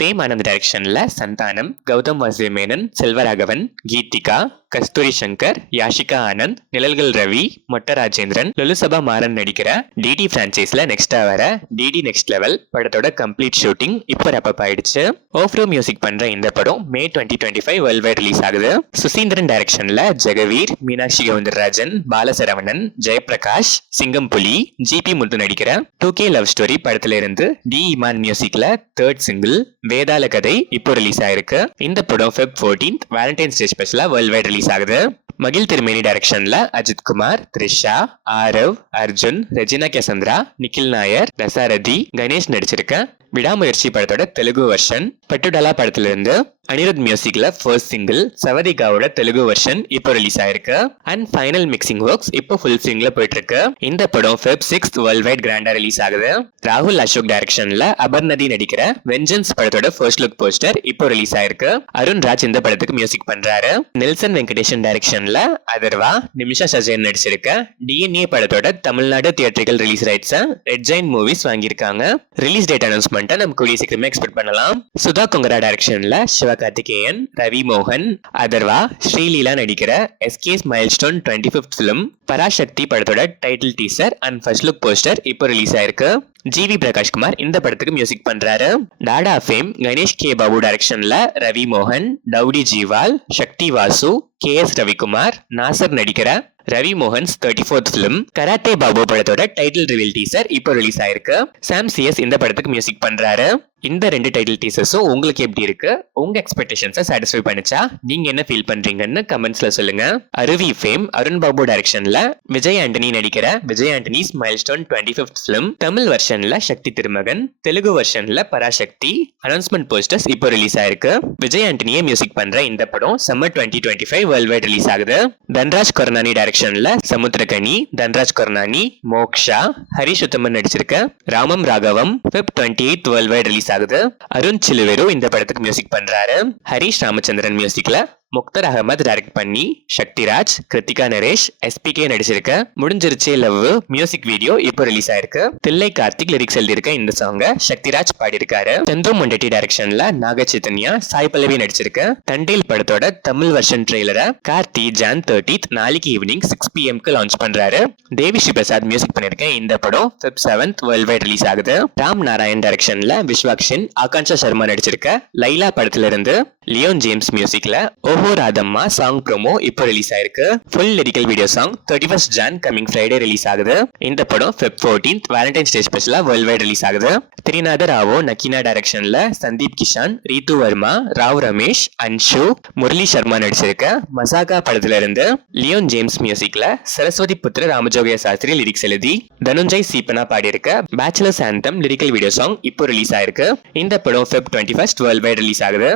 பிரேம் ஆனந்த் டைரக்ஷன்ல சந்தானம், கௌதம் வாசுதேவ் மேனன், செல்வராகவன், கீதிகா, கஸ்தூரி சங்கர், யாஷிகா ஆனந்த், நிழல்கள் ரவி, மொட்ட ராஜேந்திரன், லொலுசபா மாறன் நடிக்கிற டிடி பிரான்ச்சைஸ்ல நெக்ஸ்டா வர டிடி நெக்ஸ்ட் லெவல் படத்தோட கம்ப்ளீட் ஷூட்டிங் இப்போ ரப்பப் ஆயிடுச்சு. ஓஃப்ரோ மியூசிக் பண்ற இந்த படம் மே 2025 வேர்ல்ட் வைட் ரிலீஸ் ஆகுது. சுசீந்திரன் டைரக்ஷன்ல ஜெகவீர், மீனாட்சி கவுந்தரராஜன், பாலசரவணன், ஜெயபிரகாஷ், சிங்கம் புலி, ஜிபி முத்து நடிக்கிற 2K லவ் ஸ்டோரி படத்துல இருந்து டி இமான் மியூசிக்ல தேர்ட் சிங்கிள் வேதாள கதை இப்போ ரிலீஸ் ஆயிருக்கு. இந்த படம் Feb 14th வேலண்டைன்ஸ் டே ஸ்பெஷலா வேர்ல்ட் வைட் ரிலீஸ் ஆகுது. மகிழ் திருமேனி டைரக்ஷன்ல அஜித் குமார், த்ரிஷா, ஆரவ், அர்ஜுன், ரெஜினா கேசந்திரா, நிக்கில் நாயர், தசாரதி, கணேஷ் நடிச்சிருக்க விடாமுயற்சி படத்தோட தெலுங்கு வெர்ஷன் பட்டுடலா படத்துல இருந்து அனிருத் மியூசிக்ல ஃபர்ஸ்ட் சிங்கிள் சவதிகாவோட தெலுங்கு வெர்ஷன் இப்போ ரிலீஸ் ஆயிருக்கு. அண்ட் ஃபைனல் மிக்சிங் ஒர்க்ஸ் இப்போ ஃபுல் ஸ்விங்ல போயிட்டு இருக்கு. இந்த படம் Feb 6th வேர்ல்ட் வைட் கிராண்டா ரிலீஸ் ஆகுது. ராகுல் அசோக் டைரக்ஷன்ல அபர்நதி நடிக்கிற வெஞ்சன்ஸ் படத்தோட ஃபர்ஸ்ட் லுக் போஸ்டர் இப்போ ரிலீஸ் ஆயிருக்கு. அருண் ராஜ் இந்த படத்துக்கு மியூசிக் பண்றாரு. நெல்சன் வெங்கடேஷன் டைரக்ஷன்ல அதர்வா, நிமிஷா சஜயன் நடிச்சிருக்க DNA படத்தோட Tamil Nadu theatrical release rights red giant movies வாங்கியிருக்காங்க. ரிலீஸ் டேட் அனௌன்ஸ்மெண்ட் நம்ம கூடிய சீக்கிரமே எக்ஸ்பெக்ட் பண்ணலாம். சுதா கொங்கரா டைரக்ஷன்ல சிவகார்த்திகேயன், ரவி மோகன், அதர்வா, ஸ்ரீலீலா நடிக்கிற எஸ்கேஸ் மைல்ஸ்டோன் 25th ஃபிலிம் பராசக்தி படத்தோட title teaser and first look poster இப்போ ரிலீஸ் ஆயிருக்கு. ஜிவி பிரகாஷ் குமார் இந்த படத்துக்கு மியூசிக் பண்றாரு. டாடா ஃபேம் கணேஷ் கே பாபு டைரக்ஷன்ல ரவி மோகன், டவுடி ஜீவால், சக்தி வாசு, KS ரவிக்குமார், நாசர் நடிக்கிற Ravi Mohan's 34th film karate Babu படத்தோட டைட்டில் ரிவீல் டீசர் இப்போ ரிலீஸ் ஆயிருக்கு. சாம் சிஎஸ் இந்த படத்துக்கு மியூசிக் பண்றாரு. இந்த ரெண்டு டைட்டில் டீசர்ஸும் உங்களுக்கு எப்படி இருக்கு? உங்க எக்ஸ்பெக்டேஷன்ஸை சாட்டிஸ்ஃபை பண்ணிச்சா? நீங்க என்ன ஃபீல் பண்றீங்கன்னு கமெண்ட்ஸ்ல சொல்லுங்க. அருவி ஃபேம் அருண் பாபு டைரக்ஷன்ல விஜய் ஆண்டனி நடிக்கிற Vijay Antony's milestone 25th film Tamil வெர்ஷன்ல சக்தி திருமகன், தெலுங்கு வெர்ஷன்ல பராசக்தி அனௌன்ஸ்மெண்ட் போஸ்டர்ஸ் இப்போ ரிலீஸ் ஆயிருக்கு. விஜய் ஆண்டனியே மியூசிக் பண்ற இந்த படம் சம்மர் 2025 வேர்ல்ட் வைட் ரிலீஸ் ஆகுது. தன்ராஜ் கொர்னானி டைரக்ஷன்ல சமுத்திரகனி, தன்ராஜ் கொர்னானி, மோக்ஷா, ஹரிஷ் உத்தமன் நடிச்சிருக்க ராமம் ராகவம் Feb 28th world wide release ஆகுது. அருண் சிலுவேரு இந்த படத்துக்கு மியூசிக் பண்றாரு. ஹரிஷ் ராமச்சந்திரன் மியூசிக்ல முக்தர் அகமது டைரக்ட் பண்ணி சக்திராஜ், கிருத்திகா நரேஷ், SPK நடிச்சிருக்க முடிஞ்சிருச்சே லவ் மியூசிக் வீடியோ இப்போ ரிலீஸ் ஆயிருக்கு. தில்லை கார்த்திக் லிரிக்ஸ் எழுதியிருக்க இந்த சாங்க சக்திராஜ் பாடியிருக்காரு. சந்துரு மொண்டட்டி டைரக்ஷன்ல நாக சைத்தன்யா, சாய் பல்லவி நடிச்சிருக்க தண்டேல் படத்தோட தமிழ் வெர்ஷன் ட்ரெய்லரை கார்த்தி Jan 30th நாளைக்கு ஈவினிங் 6 PM லான்ச் பண்றாரு. தேவி ஸ்ரீ பிரசாத் மியூசிக் பண்ணிருக்க இந்த படம் Feb 7th world wide release ஆகுது. ராம் நாராயண் டைரக்ஷன்ல விஸ்வாக்ஷன், ஆகாங்ஷா சர்மா நடிச்சிருக்க லைலா படத்துல இருந்து லியோன் ஜேம்ஸ் மியூசிக்ல ஓஹோ ராதம்மா சாங் ப்ரோமோ இப்போ ரிலீஸ் ஆயிருக்கு. Full lyrical video song 31st Jan coming Friday release ஆகுது. இந்த படம் Feb 14th வேலண்டைன்ஸ் டே ஸ்பெஷலா வேர்ல்ட் வைட் ரிலீஸ் ஆகுது. திரிநாத ராவோ நக்கீனா டைரக்ஷன்ல சந்தீப் கிஷான், ரீது வர்மா, ராவ் ரமேஷ், அன்ஷு, முரளி சர்மா நடிச்சிருக்க மசாகா படத்துல இருந்து லியோன் ஜேம்ஸ் மியூசிக்ல சரஸ்வதி புத்திர ராமஜோகய சாஸ்திரி லிரிக்ஸ் எழுதி தனுஞ்சய் சீப்பனா பாடியிருக்க bachelors anthem lyrical video song இப்போ ரிலீஸ் ஆயிருக்கு. இந்த படம் Feb 21st world wide release ஆகுது.